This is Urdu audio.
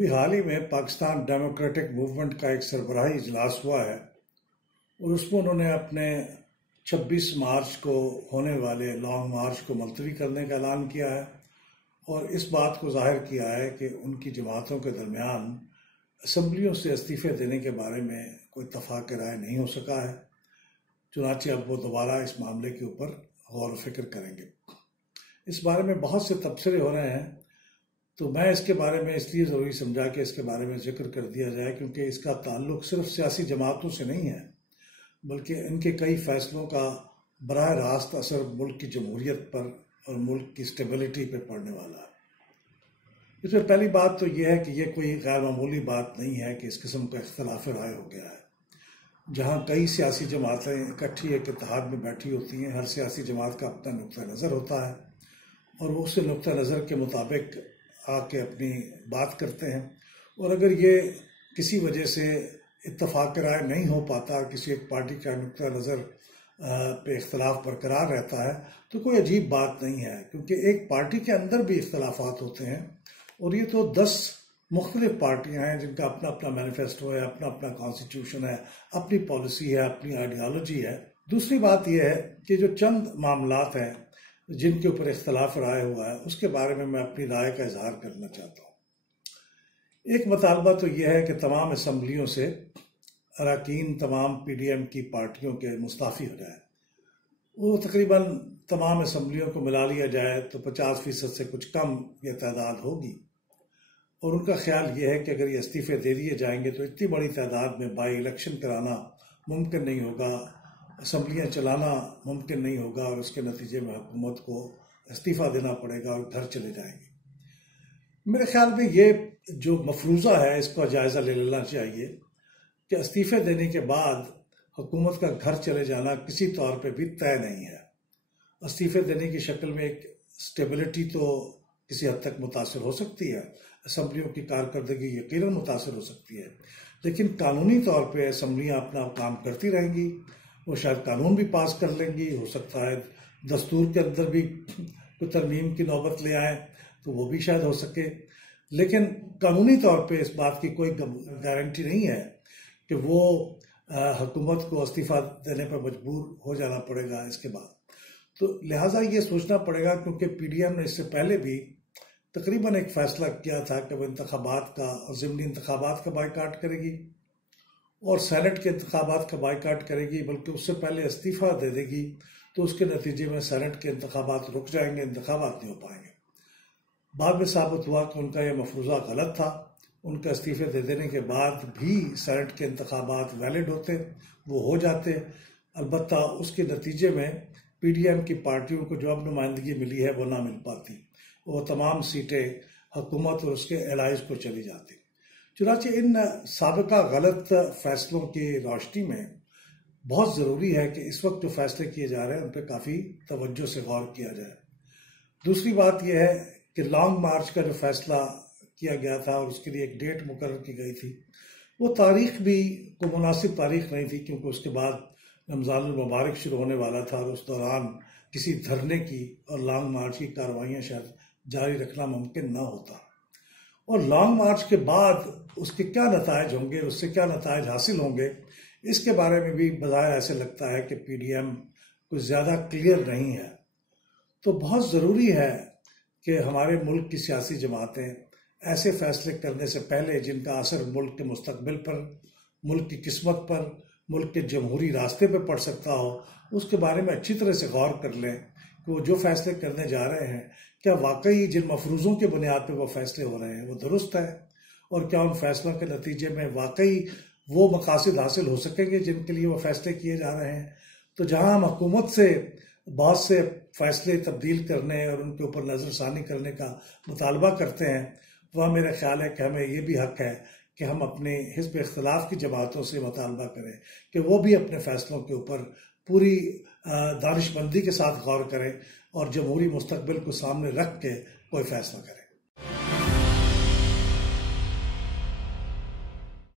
ابھی حال ہی میں پاکستان ڈیموکریٹک موومنٹ کا ایک سربراہی اجلاس ہوا ہے اور اس میں انہوں نے اپنے 26 مارچ کو ہونے والے لانگ مارچ کو ملتوی کرنے کا اعلان کیا ہے اور اس بات کو ظاہر کیا ہے کہ ان کی جماعتوں کے درمیان اسمبلیوں سے استعفے دینے کے بارے میں کوئی اتفاق رائے نہیں ہو سکا ہے، چنانچہ اب وہ دوبارہ اس معاملے کے اوپر غور و فکر کریں گے۔ اس بارے میں بہت سے تبصرے ہو رہے ہیں، تو میں اس کے بارے میں اس لیے ضروری سمجھا کہ اس کے بارے میں ذکر کر دیا جائے کیونکہ اس کا تعلق صرف سیاسی جماعتوں سے نہیں ہے بلکہ ان کے کئی فیصلوں کا براہ راست اثر ملک کی جمہوریت پر اور ملک کی اسٹیبلٹی پہ پڑنے والا ہے۔ اس میں پہلی بات تو یہ ہے کہ یہ کوئی غیر معمولی بات نہیں ہے کہ اس قسم کا اختلاف رائے ہو گیا ہے، جہاں کئی سیاسی جماعتیں اکٹھی ایک اتحاد میں بیٹھی ہوتی ہیں۔ ہر سیاسی جماعت کا اپنا نقطہ نظر ہوتا ہے اور وہ اس نقطہ نظر کے مطابق آ کے اپنی بات کرتے ہیں، اور اگر یہ کسی وجہ سے اتفاق رائے نہیں ہو پاتا، کسی ایک پارٹی کا نقطہ نظر پہ اختلاف برقرار رہتا ہے تو کوئی عجیب بات نہیں ہے، کیونکہ ایک پارٹی کے اندر بھی اختلافات ہوتے ہیں اور یہ تو 10 مختلف پارٹیاں ہیں جن کا اپنا اپنا مینیفیسٹو ہے، اپنا اپنا کانسٹیٹیوشن ہے، اپنی پالیسی ہے، اپنی آئیڈیالوجی ہے۔ دوسری بات یہ ہے کہ جو چند معاملات ہیں جن کے اوپر اختلاف رائے ہوا ہے اس کے بارے میں اپنی رائے کا اظہار کرنا چاہتا ہوں۔ ایک مطالبہ تو یہ ہے کہ تمام اسمبلیوں سے اراکین تمام پی ڈی ایم کی پارٹیوں کے مستعفی ہو جائیں۔ وہ تقریباً تمام اسمبلیوں کو ملا لیا جائے تو 50% سے کچھ کم یہ تعداد ہوگی، اور ان کا خیال یہ ہے کہ اگر یہ استعفے دے دیے جائیں گے تو اتنی بڑی تعداد میں بائی الیکشن کرانا ممکن نہیں ہوگا، اسمبلیاں چلانا ممکن نہیں ہوگا، اور اس کے نتیجے میں حکومت کو استعفیٰ دینا پڑے گا اور گھر چلے جائیں گے۔ میرے خیال میں یہ جو مفروضہ ہے اس کا جائزہ لے لینا چاہیے کہ استعفے دینے کے بعد حکومت کا گھر چلے جانا کسی طور پہ بھی طے نہیں ہے۔ استعفے دینے کی شکل میں ایک اسٹیبلٹی تو کسی حد تک متاثر ہو سکتی ہے، اسمبلیوں کی کارکردگی یقیناً متاثر ہو سکتی ہے، لیکن قانونی طور پہ اسمبلیاں اپنا کام کرتی رہیں گی، وہ شاید قانون بھی پاس کر لیں گی، ہو سکتا ہے دستور کے اندر بھی کوئی ترمیم کی نوبت لے آئیں تو وہ بھی شاید ہو سکے، لیکن قانونی طور پہ اس بات کی کوئی گارنٹی نہیں ہے کہ وہ حکومت کو استعفیٰ دینے پر مجبور ہو جانا پڑے گا اس کے بعد۔ تو لہٰذا یہ سوچنا پڑے گا، کیونکہ پی ڈی ایم نے اس سے پہلے بھی تقریباً ایک فیصلہ کیا تھا کہ وہ انتخابات کا اور ضمنی انتخابات کا بائیکاٹ کرے گی اور سینٹ کے انتخابات کا بائیکاٹ کرے گی، بلکہ اس سے پہلے استعفیٰ دے دے گی تو اس کے نتیجے میں سینٹ کے انتخابات رک جائیں گے، انتخابات نہیں ہو پائیں گے۔ بعد میں ثابت ہوا کہ ان کا یہ مفروضہ غلط تھا، ان کا استعفے دے دینے کے بعد بھی سینٹ کے انتخابات ویلڈ ہوتے، وہ ہو جاتے، البتہ اس کے نتیجے میں پی ڈی ایم کی پارٹیوں کو جو اب نمائندگی ملی ہے وہ نہ مل پاتی، وہ تمام سیٹیں حکومت اور اس کے الائز کو چلی جاتی۔ چنانچہ ان سابقہ غلط فیصلوں کی روشنی میں بہت ضروری ہے کہ اس وقت جو فیصلے کیے جا رہے ہیں ان پہ کافی توجہ سے غور کیا جائے۔ دوسری بات یہ ہے کہ لانگ مارچ کا جو فیصلہ کیا گیا تھا اور اس کے لیے ایک ڈیٹ مقرر کی گئی تھی، وہ تاریخ بھی کوئی مناسب تاریخ نہیں تھی، کیونکہ اس کے بعد رمضان المبارک شروع ہونے والا تھا اور اس دوران کسی دھرنے کی اور لانگ مارچ کی کارروائیاں شاید جاری رکھنا ممکن نہ ہوتا، اور لانگ مارچ کے بعد اس کے کیا نتائج ہوں گے، اس سے کیا نتائج حاصل ہوں گے، اس کے بارے میں بھی بظاہر ایسے لگتا ہے کہ پی ڈی ایم کچھ زیادہ کلیئر نہیں ہے۔ تو بہت ضروری ہے کہ ہمارے ملک کی سیاسی جماعتیں ایسے فیصلے کرنے سے پہلے جن کا اثر ملک کے مستقبل پر، ملک کی قسمت پر، ملک کے جمہوری راستے پہ پڑ سکتا ہو، اس کے بارے میں اچھی طرح سے غور کر لیں کہ وہ جو فیصلے کرنے جا رہے ہیں کیا واقعی جن مفروضوں کے بنیاد پہ وہ فیصلے ہو رہے ہیں وہ درست ہے، اور کیا ان فیصلوں کے نتیجے میں واقعی وہ مقاصد حاصل ہو سکیں گے جن کے لیے وہ فیصلے کیے جا رہے ہیں۔ تو جہاں ہم حکومت سے بہت سے فیصلے تبدیل کرنے اور ان کے اوپر نظر ثانی کرنے کا مطالبہ کرتے ہیں، وہاں میرا خیال ہے کہ ہمیں یہ بھی حق ہے کہ ہم اپنے حزب اختلاف کی جماعتوں سے مطالبہ کریں کہ وہ بھی اپنے فیصلوں کے اوپر پوری دانش مندی کے ساتھ غور کریں اور جمہوری مستقبل کو سامنے رکھ کے کوئی فیصلہ کریں۔